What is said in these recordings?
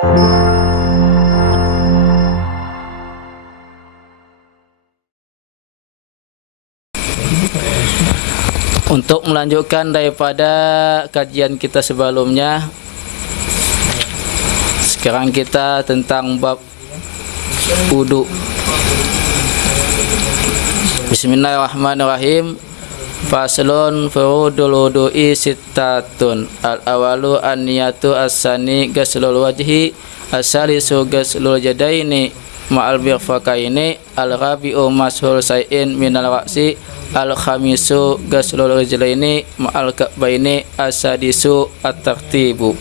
Untuk melanjutkan daripada kajian kita sebelumnya, sekarang kita tentang bab wudu. Bismillahirrahmanirrahim. Faslun furudul wudu'i sittatun. Al-awalu an-niyatu as-sani ghaslul wajhi, as-salisu ghaslul yadaini ma'al mirfaqaini, al-rabi'u mashul say'in minal ra'si, al-khamisu ghaslul rijlaini ma'al ka'baini, as-sadisu at-tartibu.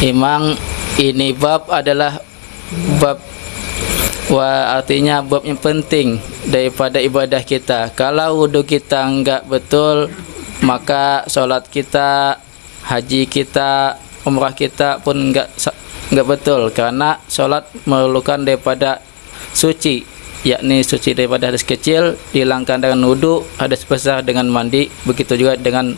Imam, ini bab adalah bab artinya bab yang penting daripada ibadah kita. Kalau wudu kita enggak betul, maka solat kita, haji kita, umrah kita pun enggak betul, karena solat memerlukan daripada suci, yakni suci daripada hadas kecil dihilangkan dengan wudu, hadas besar dengan mandi. Begitu juga dengan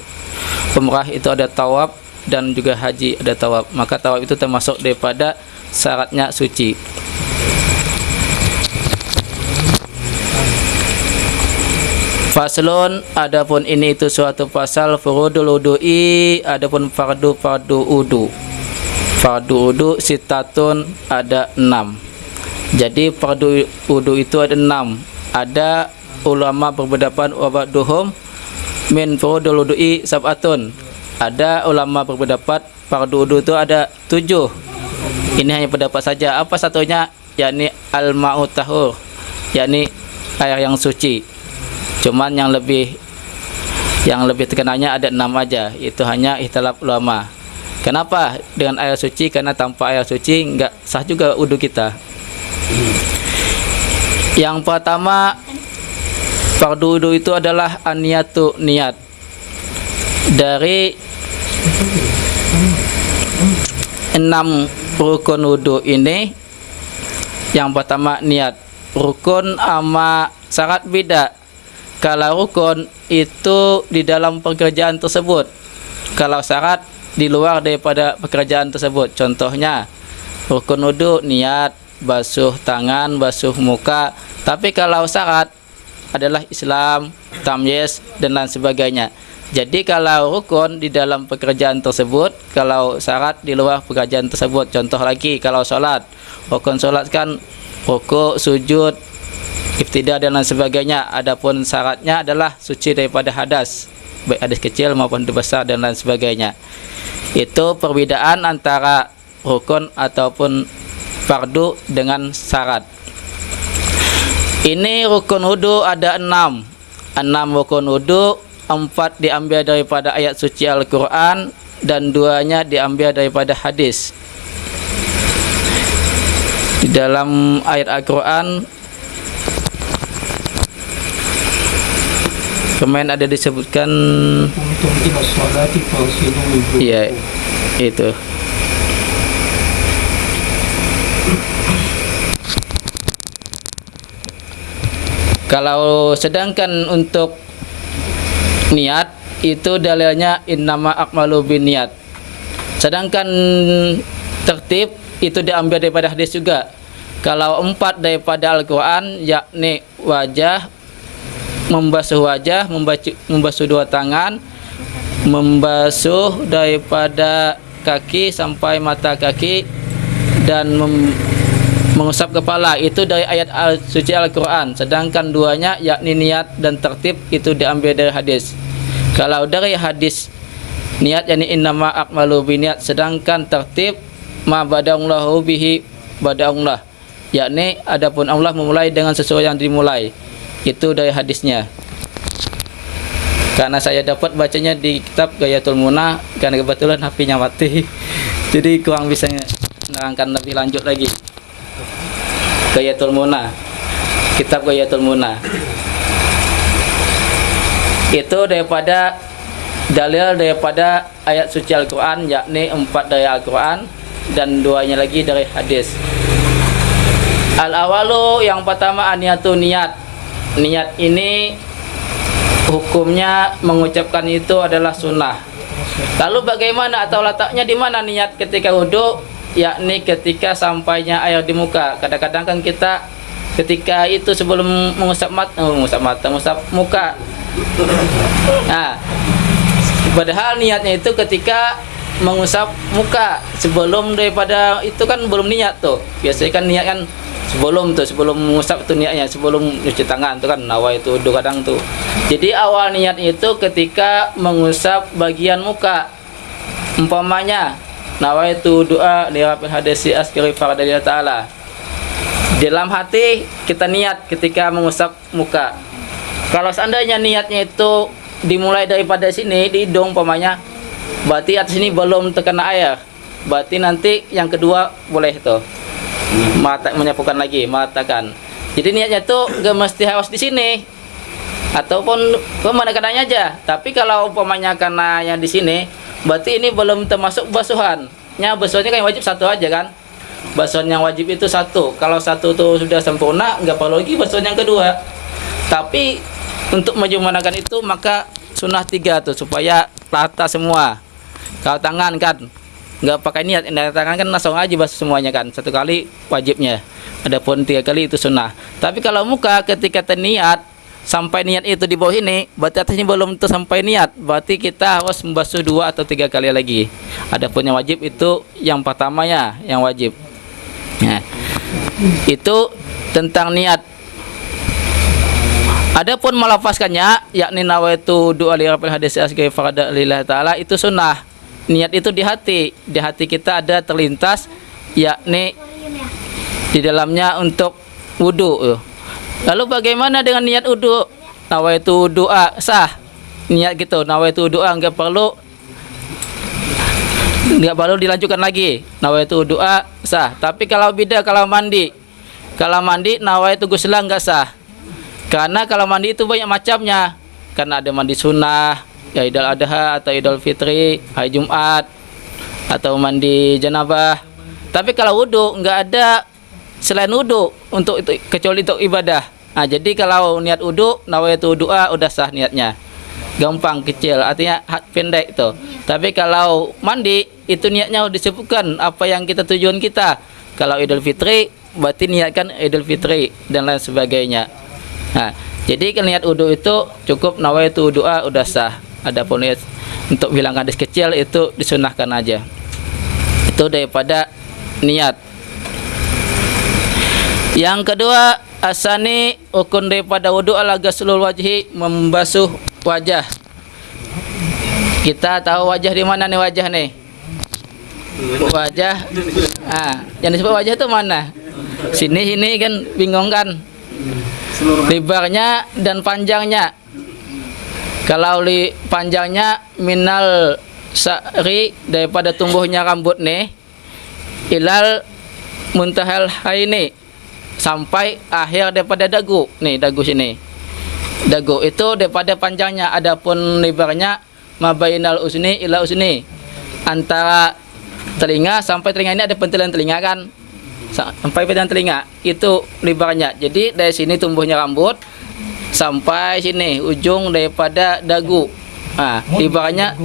umrah, itu ada tawaf, dan juga haji ada tawaf. Maka tawaf itu termasuk daripada syaratnya suci. Faslun, adapun ini itu suatu pasal furudul wudu'i, adapun fardu wudu. Fardu wudu sitatun, ada 6. Jadi fardu wudu itu ada 6. Ada ulama berpendapat wabaduhum min furudul wudu'i sab'atun. Ada ulama berpendapat fardu wudu itu ada 7. Ini hanya pendapat saja. Apa satunya? Yakni al-ma'u tahur, yakni air yang suci. Cuman yang lebih terkenalnya ada 6 aja. Itu hanya ikhtilaf ulama. Kenapa dengan air suci? Karena tanpa air suci enggak sah juga wudu kita. Yang pertama, fardu wudu itu adalah an-niyatu, niat. Dari 6 rukun wudu ini, yang pertama niat. Rukun sama syarat beda. Kalau rukun itu di dalam pekerjaan tersebut, kalau syarat di luar daripada pekerjaan tersebut. Contohnya rukun wudu niat, basuh tangan, basuh muka. Tapi kalau syarat adalah Islam, tamyiz, dan lain sebagainya. Jadi kalau rukun di dalam pekerjaan tersebut, kalau syarat di luar pekerjaan tersebut. Contoh lagi, kalau sholat, rukun sholat kan rukuk, sujud, ibtidah, dan lain sebagainya. Adapun syaratnya adalah suci daripada hadas, baik hadas kecil maupun hadas besar, dan lain sebagainya. Itu perbedaan antara rukun ataupun fardu dengan syarat. Ini rukun wudu ada 6. 6 rukun wudu, 4 diambil daripada ayat suci Al-Quran, dan 2-nya diambil daripada hadis. Di dalam ayat Al-Quran kemarin ada disebutkan, iya itu. Kalau sedangkan untuk niat itu dalilnya innama a'malu binniyat. Sedangkan tertib itu diambil daripada hadis juga. Kalau 4 daripada Al-Quran, yakni wajah, membasuh wajah, membasuh 2 tangan, membasuh daripada kaki sampai mata kaki, dan mengusap kepala, itu dari ayat suci Al-Quran. Sedangkan 2-nya yakni niat dan tertib itu diambil dari hadis. Kalau dari hadis niat yakni innama a'malu binniyat, sedangkan tertib ma bada'allahu bihi bada'allah, yakni adapun Allah memulai dengan sesuatu yang dimulai. Itu dari hadisnya. Karena saya dapat bacanya di kitab Ghayatul Munah, karena kebetulan HP-nya mati, jadi kurang bisa menerangkan lebih lanjut lagi. Ghayatul Munah, kitab Ghayatul Munah. Itu daripada dalil daripada ayat suci Al-Quran, yakni 4 dari Al-Quran dan 2-nya lagi dari hadis. Al-awalu, yang pertama, aniyatu, niat. Niat ini hukumnya mengucapkan itu adalah sunnah. Lalu bagaimana atau letaknya di mana niat ketika wudhu? Yakni ketika sampainya air di muka. Kadang-kadang kan kita ketika itu sebelum mengusap muka. Nah, padahal niatnya itu ketika mengusap muka. Sebelum daripada itu kan belum niat tuh. Biasanya kan niat kan sebelum mengusap tuh niatnya, sebelum cuci tangan tuh kan nawaitu wudu kadang tuh. Jadi awal niat itu ketika mengusap bagian muka. Umpamanya nawaitu doa li rabbil hadasi askari faradalillah ta'ala. Dalam hati kita niat ketika mengusap muka. Kalau seandainya niatnya itu dimulai daripada sini di hidung umpamanya, berarti atas sini belum terkena air. Berarti nanti yang kedua boleh tuh. Mata menyapukan lagi, mengatakan. Jadi niatnya tuh gak mesti harus di sini. Ataupun mana-kananya aja. Tapi kalau umpamanya karena yang di sini, berarti ini belum termasuk basuhan. Basuhannya kan wajib satu aja kan. Basuhan yang wajib itu satu. Kalau satu tuh sudah sempurna, nggak perlu lagi basuhan yang kedua. Tapi untuk menyempurnakan itu maka sunnah 3 tuh supaya rata semua. Kalau tangan kan nggak pakai niat, tangan kan langsung aja basuh semuanya kan. 1 kali wajibnya. Adapun 3 kali itu sunnah. Tapi kalau muka ketika terniat sampai niat itu di bawah ini, berarti atasnya belum sampai niat. Berarti kita harus membasuh 2 atau 3 kali lagi. Adapun yang wajib itu yang pertama ya, yang wajib. Nah, itu tentang niat. Adapun melafazkannya, yakni nawaitu doa li rabbil hadis asgai farada lillahi ta'ala, itu sunnah. Niat itu di hati. Di hati kita ada terlintas, yakni di dalamnya untuk wudu. Lalu bagaimana dengan niat wudu? Nawaitu doa sah. Niat gitu, nawaitu doa enggak perlu dilanjutkan lagi. Nawaitu doa sah. Tapi kalau beda kalau mandi. Kalau mandi nawaitu ghusla enggak sah. Karena kalau mandi itu banyak macamnya. Karena ada mandi sunnah, ya Idul Adha atau Idul Fitri, hari Jumat, atau mandi janabah. Tapi kalau wudu enggak ada selain wudu untuk itu kecuali untuk ibadah. Nah, jadi kalau niat wudu, nawaitu doa udah sah niatnya. Gampang, kecil, artinya pendek itu. Tapi kalau mandi itu niatnya disebutkan apa yang kita tujuan kita. Kalau Idul Fitri berarti niatkan Idul Fitri dan lain sebagainya. Nah, jadi kalau niat wudu itu cukup nawaitu doa udah sah. Adapun niat untuk bilang hadis kecil itu disunahkan aja. Itu daripada niat. Yang kedua, asani ukun daripada wudu ala ghuslul wajhi, membasuh wajah. Kita tahu wajah di mana nih wajah nih? Wajah. Yang disebut wajah itu mana? Sini kan bingung kan? Lebarnya dan panjangnya. Kalau panjangnya minal sa'ri daripada tumbuhnya rambut nih ilal muntahal haini sampai akhir daripada dagu. Nih dagu sini. Dagu itu daripada panjangnya. Adapun lebarnya mabainal usni ila usni. Antara telinga sampai telinga ini ada pentilan telinga kan. Sampai pentilan telinga itu lebarnya. Jadi dari sini tumbuhnya rambut sampai sini ujung daripada dagu. Lebarnya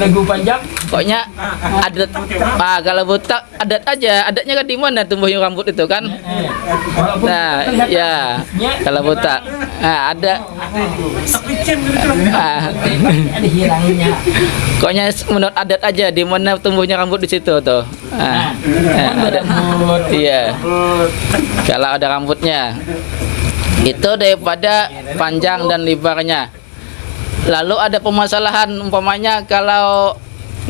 dagu panjang. Pokoknya adat. Kalau botak adat aja. Adatnya kan di mana tumbuhnya rambut itu kan? Nah, ya. Kalau botak. Ada. Pokoknya menurut adat aja di mana tumbuhnya rambut di situ tuh. Ada. Iya. Kalau ada rambutnya. Itu daripada panjang dan lebarnya. Lalu ada permasalahan umpamanya kalau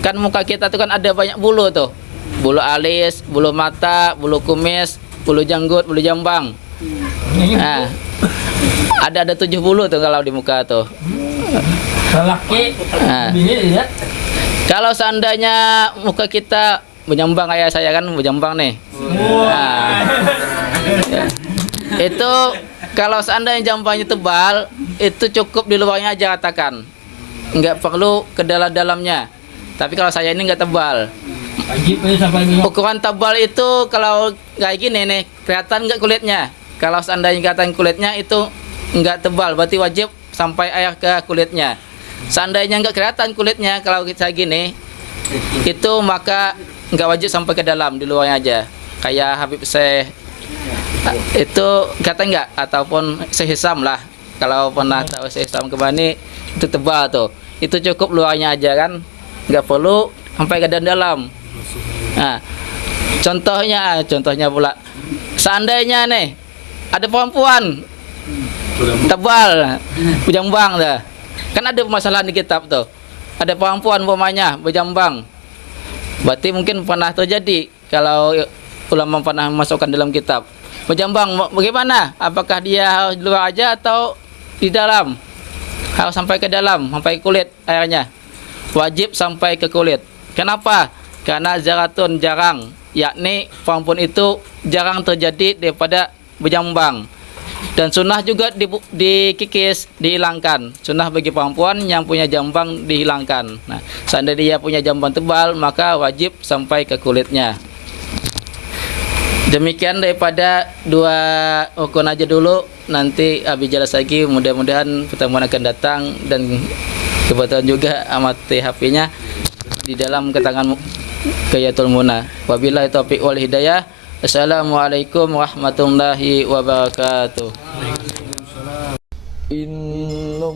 kan muka kita tuh kan ada banyak bulu tuh. Bulu alis, bulu mata, bulu kumis, bulu janggut, bulu jambang. Ada 7 bulu tuh kalau di muka tuh. Kalau seandainya muka kita berjambang kayak saya kan berjambang nih. Itu kalau seandainya jambangnya tebal, itu cukup di luarnya aja katakan. Enggak perlu ke dalam-dalamnya. Tapi kalau saya ini enggak tebal. Ukuran tebal itu kalau kayak gini nih, kelihatan enggak kulitnya. Kalau seandainya kelihatan kulitnya itu enggak tebal, berarti wajib sampai air ke kulitnya. Seandainya nggak kelihatan kulitnya kalau kita gini, itu maka nggak wajib sampai ke dalam, di luarnya aja. Kayak Habib Syekh itu kata nggak, ataupun Syekh Hisam lah. Kalau pernah tahu Syekh Hisam Kebani itu tebal tuh, itu cukup luarnya aja kan, nggak perlu sampai ke dalam. Nah, contohnya pula, seandainya nih ada perempuan tebal bujambang dah, kan ada permasalahan di kitab tuh, ada perempuan umpamanya bujambang, berarti mungkin pernah terjadi kalau ulama pernah masukkan dalam kitab. Bujambang bagaimana? Apakah dia harus di luar aja atau di dalam? Harus sampai ke dalam, sampai kulit airnya. Wajib sampai ke kulit. Kenapa? Karena zaratun jarang, yakni perempuan itu jarang terjadi daripada bujambang. Dan sunnah juga dikikis, dihilangkan. Sunnah bagi perempuan yang punya jambang dihilangkan. Nah, seandainya dia punya jambang tebal, maka wajib sampai ke kulitnya. Demikian daripada 2 rukun aja dulu. Nanti Abi jelas lagi, mudah-mudahan pertemuan akan datang. Dan kebetulan juga amati HP-nya di dalam ketangan Gayatul Munah. Wabillahi taufiq wal hidayah. Assalamualaikum warahmatullahi wabarakatuh. Inna